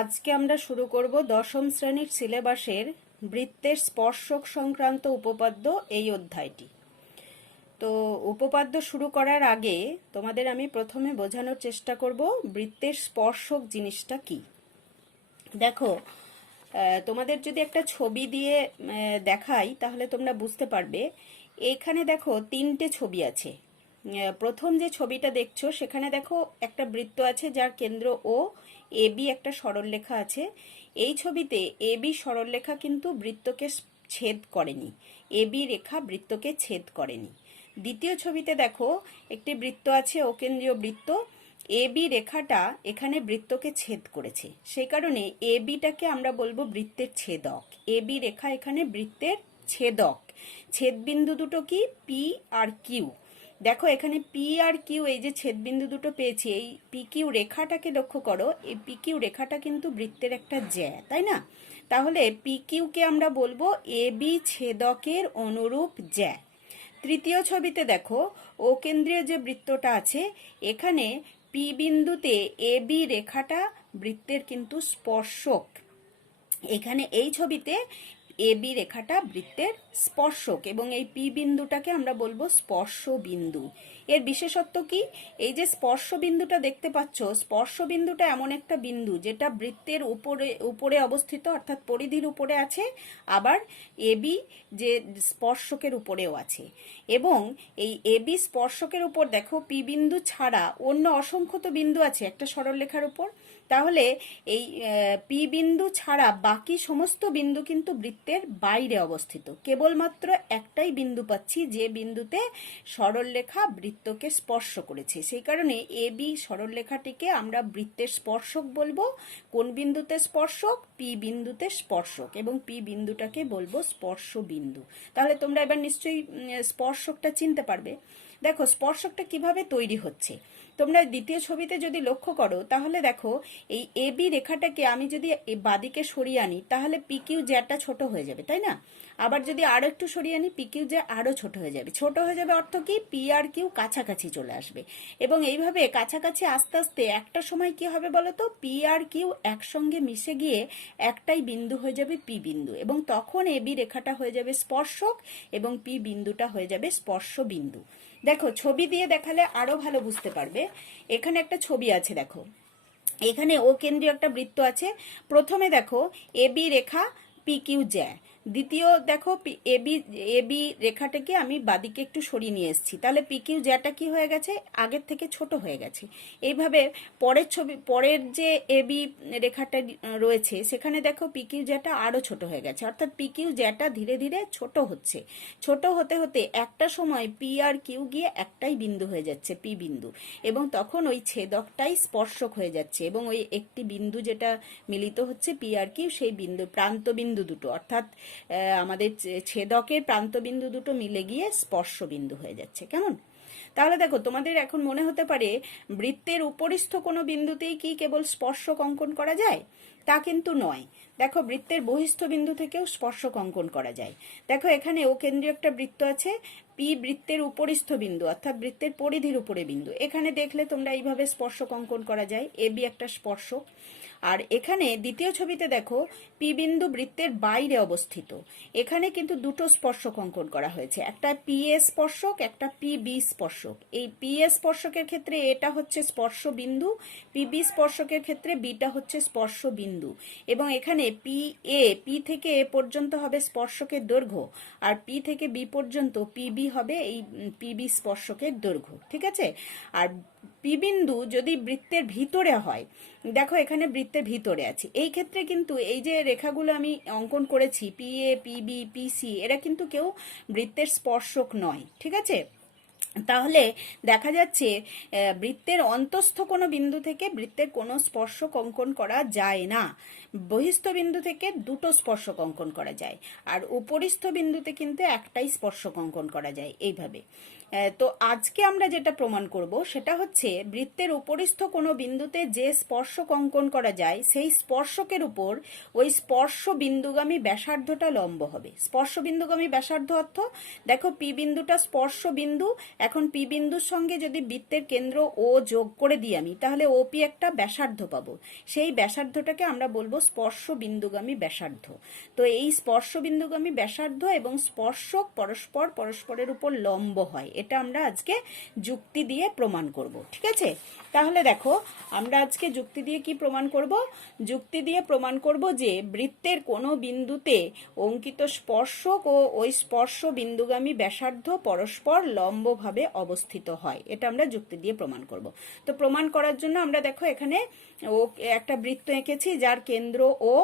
আজকে আমরা শুরু করব দশম শ্রেণীর সিলেবাসের বৃত্তের স্পর্শক সংক্রান্ত উপপাদ্য এই অধ্যায়টি। তো উপপাদ্য শুরু করার আগে তোমাদের আমি প্রথমে বোঝানোর চেষ্টা করব বৃত্তের স্পর্শক জিনিসটা কি। দেখো, তোমাদের যদি একটা ছবি দিয়ে দেখাই তাহলে তোমরা বুঝতে পারবে। এখানে দেখো তিনটে ছবি আছে। প্রথম যে ছবিটা দেখছো সেখানে দেখো একটা বৃত্ত আছে যার কেন্দ্র ও, এবি একটা সরলরেখা আছে। এই ছবিতে এবি সরলরেখা কিন্তু বৃত্তকে ছেদ করেনি, এবি রেখা বৃত্তকে ছেদ করেনি। দ্বিতীয় ছবিতে দেখো একটি বৃত্ত আছে, ও কেন্দ্রীয় বৃত্ত, এবি রেখাটা এখানে বৃত্তকে ছেদ করেছে, সেই কারণে এবিটাকে আমরা বলবো বৃত্তের ছেদক। এবি রেখা এখানে বৃত্তের ছেদক। ছেদবিন্দু দুটো কি, পি আর কিউ। দেখো এখানে পি আর কিউ, এই যে ছেদবিন্দু দুটো পেয়েছি, এই পি কিউ রেখাটাকে লক্ষ্য করো। এই পি কিউ রেখাটা কিন্তু বৃত্তের একটা জ্যা, তাই না? তাহলে পি কিউকে আমরা বলবো এবি ছেদকের অনুরূপ জ্যা। তৃতীয় ছবিতে দেখো ও কেন্দ্রীয় যে বৃত্তটা আছে, এখানে পি বিন্দুতে এবি রেখাটা বৃত্তের কিন্তু স্পর্শক। এখানে এই ছবিতে এবি রেখাটা বৃত্তের স্পর্শক এবং এই পি বিন্দুটাকে আমরা বলবো স্পর্শ বিন্দু। এর বিশেষত্ব কি? এই যে স্পর্শ বিন্দুটা দেখতে পাচ্ছ, স্পর্শ বিন্দুটা এমন একটা বিন্দু যেটা বৃত্তের উপরে অবস্থিত, অর্থাৎ পরিধির উপরে আছে, আবার এবি যে স্পর্শকের উপরেও আছে। এবং এই এবি স্পর্শকের উপর দেখো পি বিন্দু ছাড়া অন্য অসংখ্য তো বিন্দু আছে একটা সরলরেখার উপর। তাহলে এই পি বিন্দু ছাড়া বাকি সমস্ত বিন্দু কিন্তু বৃত্তের বাইরে অবস্থিত। কেবলমাত্র একটাই বিন্দু পাচ্ছি যে বিন্দুতে সরলরেখা বৃত্তকে স্পর্শ করেছে, সেই কারণে এবি সরলরেখাটিকে আমরা বৃত্তের স্পর্শক বলবো। কোন বিন্দুতে স্পর্শক? পি বিন্দুতে স্পর্শক, এবং পি বিন্দুটাকে বলবো স্পর্শ বিন্দু। তাহলে তোমরা এবার নিশ্চয়ই স্পর্শকটা চিনতে পারবে। দেখো স্পর্শকটা কিভাবে তৈরি হচ্ছে, তোমরা দ্বিতীয় ছবিতে যদি লক্ষ্য করো তাহলে দেখো এই এবি রেখাটাকে আমি যদি বাদিকে সরিয়ে আনি তাহলে পি কিউ জ্যাটা ছোট হয়ে যাবে, তাই না? আবার যদি আরো একটু সরিয়ে আনি পি কিউ জ্যা আরো ছোট হয়ে যাবে। ছোট হয়ে যাবে অর্থ কি? পি আর কিউ কাছাকাছি চলে আসবে, এবং এইভাবে কাছাকাছি আস্তে আস্তে একটা সময় কি হবে বলতো, পি আর কিউ একসঙ্গে মিশে গিয়ে একটাই বিন্দু হয়ে যাবে পি বিন্দু, এবং তখন এবি রেখাটা হয়ে যাবে স্পর্শক এবং পি বিন্দুটা হয়ে যাবে স্পর্শ বিন্দু। দেখো ছবি দিয়ে দেখালে আরো ভালো বুঝতে পারবে। এখানে একটা ছবি আছে, দেখো এখানে ও কেন্দ্রীয় একটা বৃত্ত আছে। প্রথমে দেখো এবি রেখা পি কিউ জ্যা। দ্বিতীয় দেখো এবি এবি রেখাটাকে আমি বাদিকে একটু সরিয়ে নিয়ে এসেছি, তাহলে পি কিউ জ্যাটা কি হয়ে গেছে? আগের থেকে ছোট হয়ে গেছে। এইভাবে পরের ছবি, পরের যে এবি রেখাটা রয়েছে সেখানে দেখো পি কিউ জ্যাটা আরো ছোট হয়ে গেছে, অর্থাৎ পি কিউ জ্যাটা ধীরে ধীরে ছোট হচ্ছে। ছোট হতে হতে একটা সময় পি আর কিউ গিয়ে একটাই বিন্দু হয়ে যাচ্ছে, পি বিন্দু, এবং তখন ওই ছেদকটাই স্পর্শক হয়ে যাচ্ছে, এবং ওই একটি বিন্দু যেটা মিলিত হচ্ছে পি আর কিউ, সেই বিন্দু প্রান্ত বিন্দু দুটো, অর্থাৎ আমাদের ছেদকের প্রান্ত বিন্দু দুটো মিলে গিয়ে স্পর্শ বিন্দু হয়ে যাচ্ছে। কেমন? তাহলে দেখো তোমাদের এখন মনে হতে পারে বৃত্তের উপরিস্থ কোনো বিন্দুতেই কি কেবল স্পর্শক অঙ্কন করা যায়? তা কিন্তু নয়। দেখো বৃত্তের বহিস্থ বিন্দু থেকেও স্পর্শক অঙ্কন করা যায়। দেখো এখানে ও কেন্দ্রীয় একটা বৃত্ত আছে, পি বৃত্তের উপরিস্থ বিন্দু, অর্থাৎ বৃত্তের পরিধির উপরে বিন্দু। এখানে দেখলে তোমরা এইভাবে স্পর্শক অঙ্কন করা যায়, এবি একটা স্পর্শক। আর এখানে দ্বিতীয় ছবিতে দেখো পি বিন্দু বৃত্তের বাইরে অবস্থিত। এখানে কিন্তু দুটো স্পর্শক অঙ্কন করা হয়েছে, একটা পি এ স্পর্শক, একটা পি বি স্পর্শক। এই পি এ স্পর্শকের ক্ষেত্রে এটা হচ্ছে স্পর্শ বিন্দু, পি বি স্পর্শকের ক্ষেত্রে বিটা হচ্ছে স্পর্শ বিন্দু, এবং এখানে পি থেকে এ পর্যন্ত হবে স্পর্শকের দৈর্ঘ্য, আর পি থেকে বি পর্যন্ত পি বি হবে এই পি বি স্পর্শকের দৈর্ঘ্য। ঠিক আছে? আর পি বিন্দু যদি বৃত্তের ভিতরে হয়, দেখো এখানে বৃত্তের ভিতরে আছে, এই ক্ষেত্রে কিন্তু এই যে রেখাগুলো আমি অঙ্কন করেছি P A, P B, P C, এরা কিন্তু কেউ বৃত্তের স্পর্শক নয়। ঠিক আছে? তাহলে দেখা যাচ্ছে বৃত্তের অন্তঃস্থ কোনো বিন্দু থেকে বৃত্তের কোনো স্পর্শক অঙ্কন করা যায় না। বহিস্থ বিন্দু থেকে দুটো স্পর্শক অঙ্কন করা যায়, আর উপরিস্থ বিন্দুতে কিন্তু একটাই স্পর্শক অঙ্কন করা যায়। এইভাবে তো আজকে আমরা যেটা প্রমাণ করব সেটা হচ্ছে বৃত্তের উপরিস্থ কোনো বিন্দুতে যে স্পর্শক অঙ্কন করা যায় সেই স্পর্শকের উপর ওই স্পর্শ বিন্দুগামী ব্যাসার্ধটা লম্ব হবে। স্পর্শ বিন্দুগামী ব্যাসার্ধ অর্থ দেখো পি বিন্দুটা স্পর্শ বিন্দু, এখন পি বিন্দুর সঙ্গে যদি বৃত্তের কেন্দ্র ও যোগ করে দিই আমি, তাহলে ওপি একটা ব্যাসার্ধ পাবো। সেই ব্যাসার্ধটাকে আমরা বলবো স্পর্শ বিন্দুগামী ব্যাসার্ধ। তো এই স্পর্শ বিন্দুগামী ব্যাসার্ধ এবং স্পর্শক পরস্পরের উপর লম্ব হয়, এটা আমরা আজকে যুক্তি দিয়ে প্রমাণ করব। ঠিক আছে, তাহলে দেখো আমরা আজকে যুক্তি দিয়ে কি প্রমাণ করব? যুক্তি দিয়ে প্রমাণ করব যে বৃত্তের কোনো বিন্দুতে অঙ্কিত স্পর্শক ও ওই স্পর্শ বিন্দুগামী ব্যাসার্ধ পরস্পর লম্বভাবে অবস্থিত হয়, এটা আমরা যুক্তি দিয়ে প্রমাণ করব। তো প্রমাণ করার জন্য আমরা দেখো এখানে ও একটা বৃত্ত এঁকেছি যার কেন্দ্র ও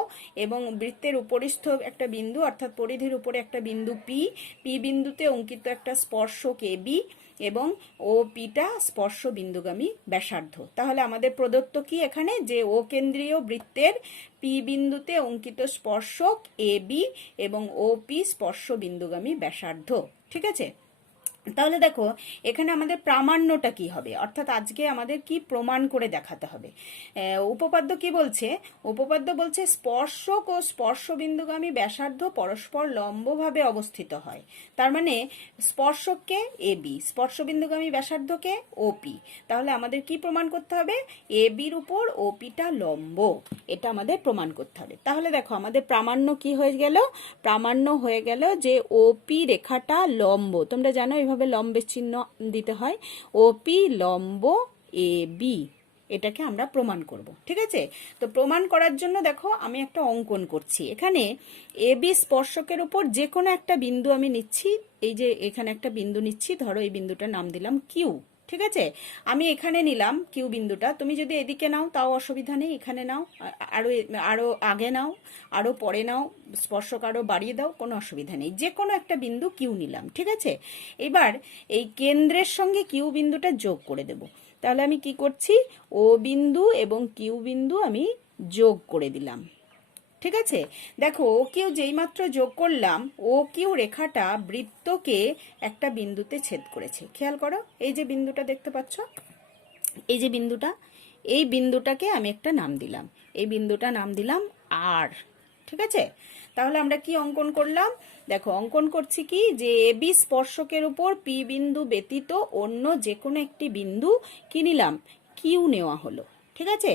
এবং বৃত্তের উপরিস্থ একটা বিন্দু অর্থাৎ পরিধির উপরে একটা বিন্দু পি, পি বিন্দুতে অঙ্কিত একটা স্পর্শক এ বি এবং ও পিটা স্পর্শ বিন্দুগামী ব্যাসার্ধ। তাহলে আমাদের প্রদত্ত কি এখানে যে ও কেন্দ্রীয় বৃত্তের পি বিন্দুতে অঙ্কিত স্পর্শক এ বি এবং ও পি স্পর্শ বিন্দুগামী ব্যাসার্ধ। ঠিক আছে, তাহলে দেখো এখানে আমাদের প্রামাণ্যটা কি হবে, অর্থাৎ আজকে আমাদের কি প্রমাণ করে দেখাতে হবে। উপপাদ্য কি বলছে? উপপাদ্য বলছে স্পর্শক ও স্পর্শ বিন্দুগামী ব্যাসার্ধ পরস্পর লম্বভাবে অবস্থিত হয়। তার মানে স্পর্শককে এ বি, স্পর্শ বিন্দুগামী ব্যাসার্ধকে ওপি। তাহলে আমাদের কি প্রমাণ করতে হবে? এ বির উপর ওপিটা লম্ব, এটা আমাদের প্রমাণ করতে হবে। তাহলে দেখো আমাদের প্রামাণ্য কি হয়ে গেল? প্রামাণ্য হয়ে গেল যে ওপি রেখাটা লম্ব। তোমরা জানো এইভাবে লম্বের চিহ্ন দিতে হয়। ওপি লম্ব এ বি, এটাকে আমরা প্রমাণ করব। ঠিক আছে, তো প্রমাণ করার জন্য দেখো আমি একটা অঙ্কন করছি। এখানে এ বি স্পর্শকের উপর যে কোনো একটা বিন্দু আমি নিচ্ছি। এই যে এখানে একটা বিন্দু নিচ্ছি, ধরো এই বিন্দুটার নাম দিলাম কিউ। ঠিক আছে, আমি এখানে নিলাম কিউ বিন্দুটা, তুমি যদি এদিকে নাও তাও অসুবিধা নেই, এখানে নাও, আরো আরো আগে নাও, আরো পরে নাও, স্পর্শক আরো বাড়িয়ে দাও, কোনো অসুবিধা নেই। যে কোনো একটা বিন্দু কিউ নিলাম। ঠিক আছে, এবার এই কেন্দ্রের সঙ্গে কিউ বিন্দুটা যোগ করে দেব। তাহলে আমি কি করছি? ও বিন্দু এবং কিউ বিন্দু আমি যোগ করে দিলাম। ঠিক আছে, দেখো ও কিউ যেই মাত্র যোগ করলাম, ও কিউ রেখাটা বৃত্তকে একটা বিন্দুতে ছেদ করেছে। খেয়াল করো, এই যে বিন্দুটা দেখতে পাচ্ছ, এই যে বিন্দুটা, এই বিন্দুটাকে আমি একটা নাম দিলাম, এই বিন্দুটা নাম দিলাম আর। ঠিক আছে, তাহলে আমরা কি অঙ্কন করলাম? দেখো অঙ্কন করছি কি যে এ বি স্পর্শকের উপর পি বিন্দু ব্যতীত অন্য যে কোনো একটি বিন্দু কি নিলাম? কিউ নেওয়া হলো। ঠিক আছে,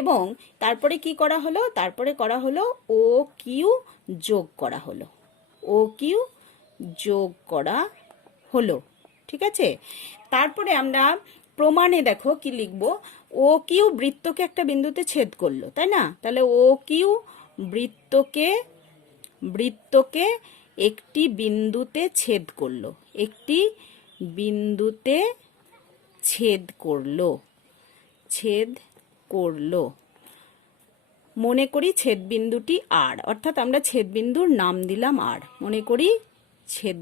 এবং তারপরে কি করা হলো? তারপরে করা হলো ও কিউ যোগ করা হলো, ও কিউ যোগ করা হলো। ঠিক আছে, তারপরে আমরা প্রমাণে দেখো কি লিখব? ও কিউ বৃত্তকে একটা বিন্দুতে ছেদ করলো, তাই না? তাহলে ও কিউ বৃত্তকে বৃত্তকে একটি বিন্দুতে ছেদ করলো, একটি বিন্দুতে ছেদ করলো, ছেদ করলো। মনে করি ছেদ বিন্দুটি আর, অর্থাৎ আমরা ছেদ বিন্দুর নাম দিলাম আর। মনে করি ছেদ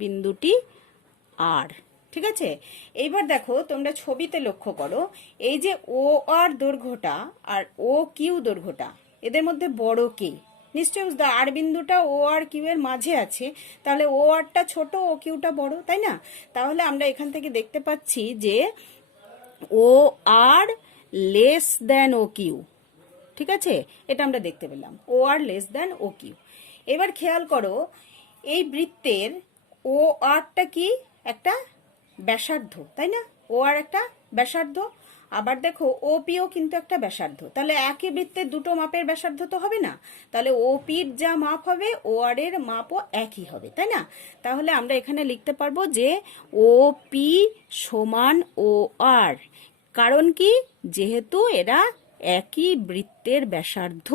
বিন্দুটি আর। ঠিক আছে, এইবার দেখো তোমরা ছবিতে লক্ষ্য করো, এই যে ও আর দৈর্ঘ্যটা আর ও কিউ দৈর্ঘ্যটা, এদের মধ্যে বড় কে? নিশ্চয়ই আর বিন্দুটা ও আর কিউ এর মাঝে আছে, তাহলে ও আরটা ছোট, ও কিউটা বড়, তাই না? তাহলে আমরা এখান থেকে দেখতে পাচ্ছি যে ও আর লেস দেন ও কিউ। ঠিক আছে, এটা আমরা দেখতে পেলাম, ও আর লেস দেন ও কিউ। এবার খেয়াল করো এই বৃত্তের ও আরটা কি? একটা ব্যাসার্ধ, তাই না? ও আর একটা ব্যাসার্ধ। আবার দেখো ও পিও কিন্তু একটা ব্যাসার্ধ। তাহলে একই বৃত্তের দুটো মাপের ব্যাসার্ধ তো হবে না, তাহলে ও পির যা মাপ হবে ও আর এর মাপও একই হবে, তাই না? তাহলে আমরা এখানে লিখতে পারবো যে ও পি সমান ও আর। কারণ কি? যেহেতু এরা একই বৃত্তের ব্যাসার্ধ,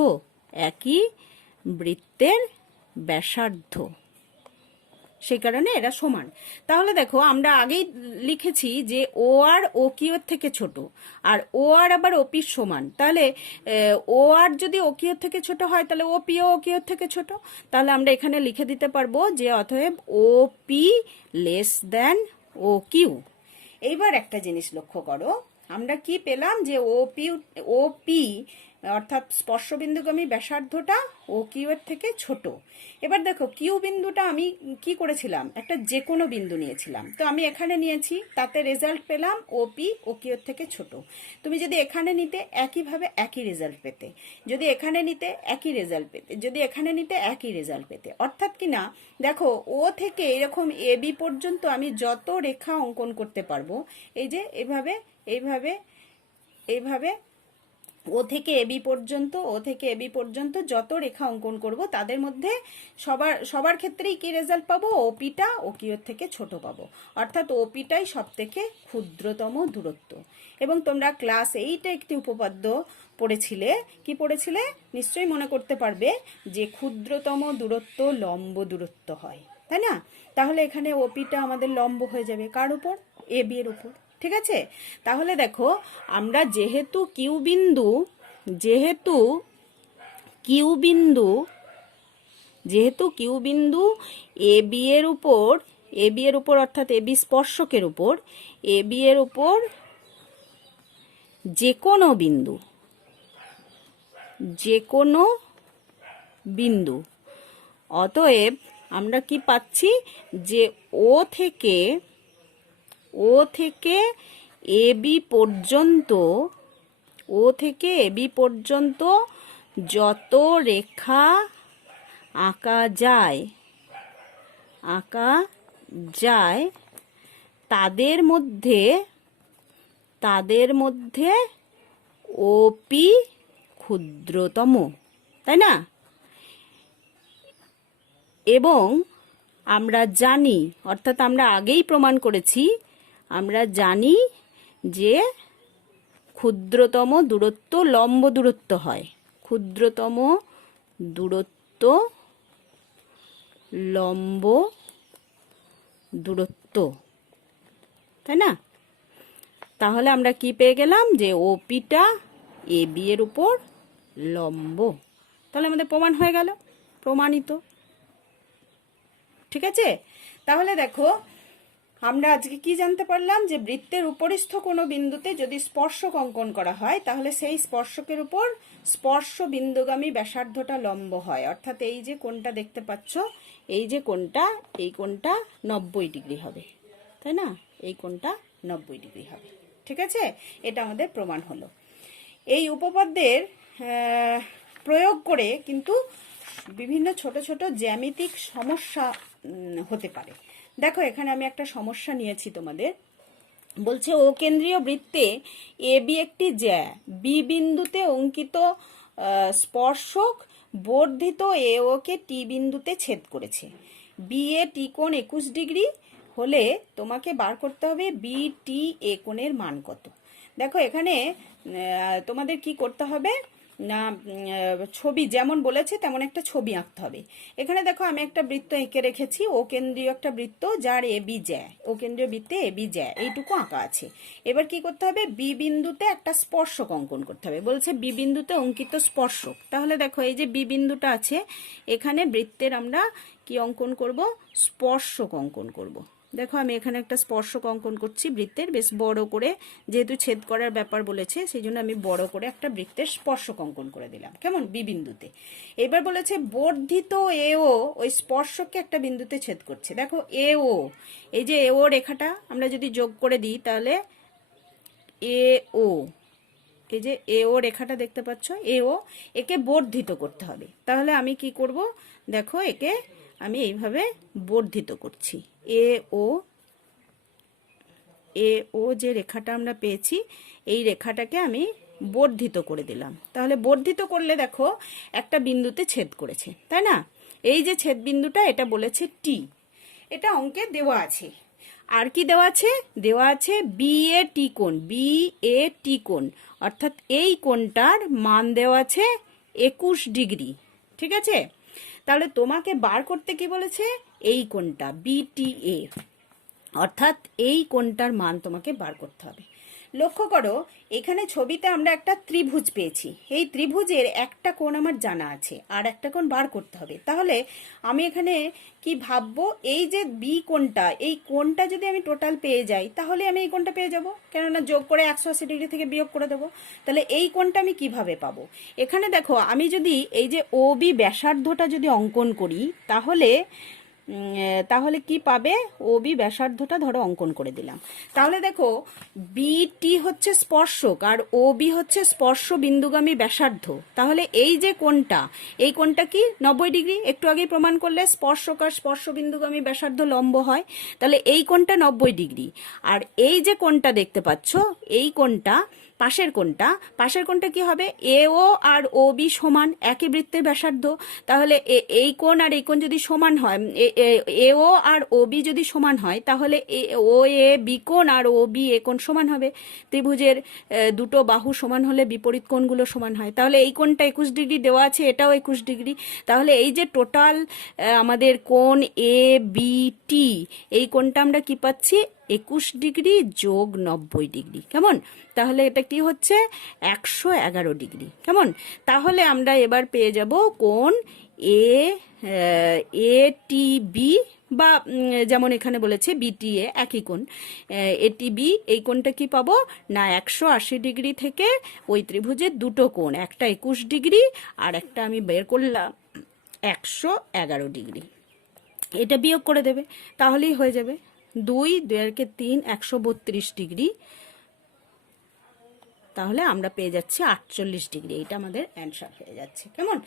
একই বৃত্তের ব্যাসার্ধ, সেই কারণে এরা সমান। তাহলে দেখো আমরা আগেই লিখেছি যে ও আর ও কিউ এর থেকে ছোট, আর ও আর আবার ও পির সমান। তাহলে ও আর যদি ও কিউ এর থেকে ছোট হয়, তাহলে ও পিও ও কিউ এর থেকে ছোট। তাহলে আমরা এখানে লিখে দিতে পারবো যে অতএব O P less than O Q. এইবার একটা জিনিস লক্ষ্য করো, আমরা কি পেলাম? যে ও পি অর্থাৎ স্পর্শবিন্দুগামী ব্যাসার্ধটা ও কিউ এর থেকে ছোট। এবার দেখো কিউ বিন্দুটা আমি কি করেছিলাম, একটা যে কোনো বিন্দু নিয়েছিলাম, তো আমি এখানে নিয়েছি, তাতে রেজাল্ট পেলাম ওপি ও কিউ এর থেকে ছোট। তুমি যদি এখানে নিতে একইভাবে একই রেজাল্ট পেতে, যদি এখানে নিতে একই রেজাল্ট পেতে, যদি এখানে নিতে একই রেজাল্ট পেতে। অর্থাৎ কি না, দেখো ও থেকে এরকম এ বি পর্যন্ত আমি যত রেখা অঙ্কন করতে পারবো, এই যে এইভাবে এইভাবে এইভাবে ও থেকে এবি পর্যন্ত, ও থেকে এবি পর্যন্ত যত রেখা অঙ্কন করব, তাদের মধ্যে সবার ক্ষেত্রেই কি রেজাল্ট পাবো, ওপিটা ও কিউর থেকে ছোট পাবো। অর্থাৎ ওপিটাই সব থেকে ক্ষুদ্রতম দূরত্ব। এবং তোমরা ক্লাস 8-এ একটি উপপাদ্য পড়েছিলে, কি পড়েছিলে নিশ্চয়ই মনে করতে পারবে, যে ক্ষুদ্রতম দূরত্ব লম্ব দূরত্ব হয়, তাই না? তাহলে এখানে ওপিটা আমাদের লম্ব হয়ে যাবে কার উপর, এ বি এর উপর। ঠিক আছে, তাহলে দেখো আমরা যেহেতু কিউ বিন্দু এ বি এর উপর অর্থাৎ এ বি স্পর্শকের উপর, এ বি এর উপর যে কোনো বিন্দু, অতএব আমরা কি পাচ্ছি, যে ও থেকে এ বি পর্যন্ত যত রেখা আঁকা যায় তাদের মধ্যে ওপি ক্ষুদ্রতম, তাই না? এবং আমরা জানি, অর্থাৎ আমরা আগেই প্রমাণ করেছি, আমরা জানি যে ক্ষুদ্রতম দূরত্ব লম্ব দূরত্ব হয়, ক্ষুদ্রতম দূরত্ব লম্ব দূরত্ব, তাই না? তাহলে আমরা কি পেয়ে গেলাম, যে ওপিটা এ বি এর উপর লম্ব। তাহলে আমাদের প্রমাণ হয়ে গেল, প্রমাণিত। ঠিক আছে, তাহলে দেখো আমরা আজকে কি জানতে পারলাম, যে বৃত্তের উপরিস্থ কোনো বিন্দুতে যদি স্পর্শক অঙ্কন করা হয়, তাহলে সেই স্পর্শকের উপর স্পর্শ বিন্দুগামী ব্যাসার্ধটা লম্ব হয়। অর্থাৎ এই যে কোণটা দেখতে পাচ্ছ, এই যে কোণটা, এই কোণটা 90 ডিগ্রি হবে, তাই না? এই কোণটা 90 ডিগ্রি হবে। ঠিক আছে, এটা আমাদের প্রমাণ হলো। এই উপপাদ্যের প্রয়োগ করে কিন্তু বিভিন্ন ছোট ছোট জ্যামিতিক সমস্যা হতে পারে। দেখো এখানে আমি একটা সমস্যা নিয়েছি তোমাদের, বলছে ও কেন্দ্রীয় বৃত্তে এ বি একটি জ্যা, বি বিন্দুতে অঙ্কিত স্পর্শক বর্ধিত এ ও কে টি বিন্দুতে ছেদ করেছে। বি এ টি কোণ 21 ডিগ্রি হলে তোমাকে বার করতে হবে বি টি এ কোণের মান কত। দেখো এখানে তোমাদের কি করতে হবে না, ছবি যেমন বলেছে তেমন একটা ছবি আঁকতে হবে। এখানে দেখো আমি একটা বৃত্ত এঁকে রেখেছি, ও কেন্দ্রীয় একটা বৃত্ত যার এ বি জ্যা, ও কেন্দ্রীয় বৃত্তে এ বি জ্যা, এইটুকু আঁকা আছে। এবার কি করতে হবে, বি বিন্দুতে একটা স্পর্শক অঙ্কন করতে হবে। বলছে বি বিন্দুতে অঙ্কিত স্পর্শক, তাহলে দেখো এই যে বি বিন্দুটা আছে, এখানে বৃত্তের আমরা কি অঙ্কন করব, স্পর্শক অঙ্কন করব। দেখো আমি এখানে একটা স্পর্শক অঙ্কন করছি বৃত্তের, বেশ বড় করে, যেহেতু ছেদ করার ব্যাপার বলেছে সেই জন্য আমি বড় করে একটা বৃত্তের স্পর্শক অঙ্কন করে দিলাম, কেমন, বি বিন্দুতে। এবার বলেছে বর্ধিত এ ও ওই স্পর্শককে একটা বিন্দুতে ছেদ করছে। দেখো এ ও, এই যে এ ও রেখাটা আমরা যদি যোগ করে দিই, তাহলে এ ও, এই যে এ ও রেখাটা দেখতে পাচ্ছ, এ ও, একে বর্ধিত করতে হবে। তাহলে আমি কি করব, দেখো একে আমি এইভাবে বর্ধিত করছি। এ ও যে রেখাটা আমরা পেয়েছি, এই রেখাটাকে আমি বর্ধিত করে দিলাম। তাহলে বর্ধিত করলে দেখো একটা বিন্দুতে ছেদ করেছে, তাই না? এই যে ছেদ বিন্দুটা, এটা বলেছে টি, এটা অঙ্কে দেওয়া আছে। আর কি দেওয়া আছে, দেওয়া আছে বি এ টি কোণ, বি এ টি কোণ, অর্থাৎ এই কোণটার মান দেওয়া আছে 21 ডিগ্রি। ঠিক আছে, তাহলে তোমাকে বার করতে কি বলেছে, এই কোণটা বিটিএ, অর্থাৎ এই কোণটার মান তোমাকে বার করতে হবে। লক্ষ্য করো এখানে ছবিতে আমরা একটা ত্রিভুজ পেয়েছি, এই ত্রিভুজের একটা কোণ আমার জানা আছে আর একটা কোণ বার করতে হবে। তাহলে আমি এখানে কি ভাববো, এই যে বি কোণটা, এই কোণটা যদি আমি টোটাল পেয়ে যাই তাহলে আমি এই কোণটা পেয়ে যাব, কেননা যোগ করে 180 ডিগ্রি থেকে বিয়োগ করে দেবো। তাহলে এই কোণটা আমি কিভাবে পাবো? এখানে দেখো আমি যদি এই যে ও বি ব্যাসার্ধটা যদি অঙ্কন করি তাহলে তাহলে কি পাবে, ও বি ব্যাসার্ধটা ধরো অঙ্কন করে দিলাম। তাহলে দেখো বিটি হচ্ছে স্পর্শক আর ও বি হচ্ছে স্পর্শ বিন্দুগামী ব্যাসার্ধ। তাহলে এই যে কোণটা, এই কোণটা কি 90 ডিগ্রি, একটু আগেই প্রমাণ করলে স্পর্শক আর স্পর্শ বিন্দুগামী ব্যাসার্ধ লম্ব হয়, তাহলে এই কোণটা 90 ডিগ্রি। আর এই যে কোণটা দেখতে পাচ্ছ, এই কোণটা পাশের কোণটা কি হবে, এ ও আর ও বি সমান, একই বৃত্তের ব্যাসার্ধ। তাহলে এই কোণ আর এই কোণ যদি সমান হয়, এ ও আর ও বি যদি সমান হয়, তাহলে ও এ বি কোণ আর ও বি এ কোণ সমান হবে। ত্রিভুজের দুটো বাহু সমান হলে বিপরীত কোণগুলো সমান হয়। তাহলে এই কোণটা 21 ডিগ্রি দেওয়া আছে, এটাও 21 ডিগ্রি। তাহলে এই যে টোটাল আমাদের কোণ এ বি টি, এই কোণটা আমরা কি পাচ্ছি, 21 ডিগ্রি যোগ 90 ডিগ্রি। কেমন? তাহলে এটা কি হচ্ছে, 111 ডিগ্রি। কেমন? তাহলে আমরা এবার পেয়ে যাব কোণ এ টি বি, বা যেমন এখানে বলেছে বিটিএ, একই কোণ এটিবি। এই কোণটা কি পাবো না, 180 ডিগ্রি থেকে ওই ত্রিভুজের দুটো কোণ, একটা 21 ডিগ্রি আর একটা আমি বের করলাম 111 ডিগ্রি। এটা বিয়োগ করে দেবে, তাহলেই হয়ে যাবে 2 2 কে 3, 132 ডিগ্রি। তাহলে আমরা পেয়ে যাচ্ছি 48 ডিগ্রি। এটা আমাদের অ্যান্সার হয়ে যাচ্ছে। কেমন?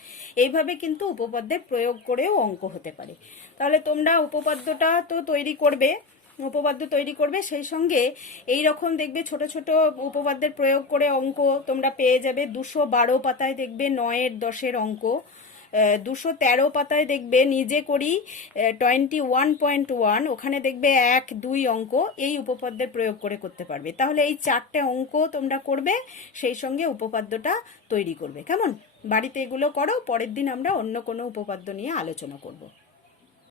এইভাবে কিন্তু উপপাদ্যের প্রয়োগ করেও অঙ্ক হতে পারে। তাহলে তোমরা উপপাদ্যটা তো তৈরি করবে, উপপাদ্য তৈরি করবে, সেই সঙ্গে এই রকম দেখবে ছোট ছোট উপপাদ্যের প্রয়োগ করে অঙ্ক তোমরা পেয়ে যাবে। 212 পাতায় দেখবে 9 10 অঙ্ক, 213 পাতায় দেখবে নিজে করি 21.1, ওখানে দেখবে 1 2 অঙ্ক, এই উপপাদ্যের প্রয়োগ করে করতে পারবে। তাহলে এই 4টে অঙ্ক তোমরা করবে, সেই সঙ্গে উপপাদ্যটা তৈরি করবে। কেমন? বাড়িতে এগুলো করো, পরের দিন আমরা অন্য কোনো উপপাদ্য নিয়ে আলোচনা করব।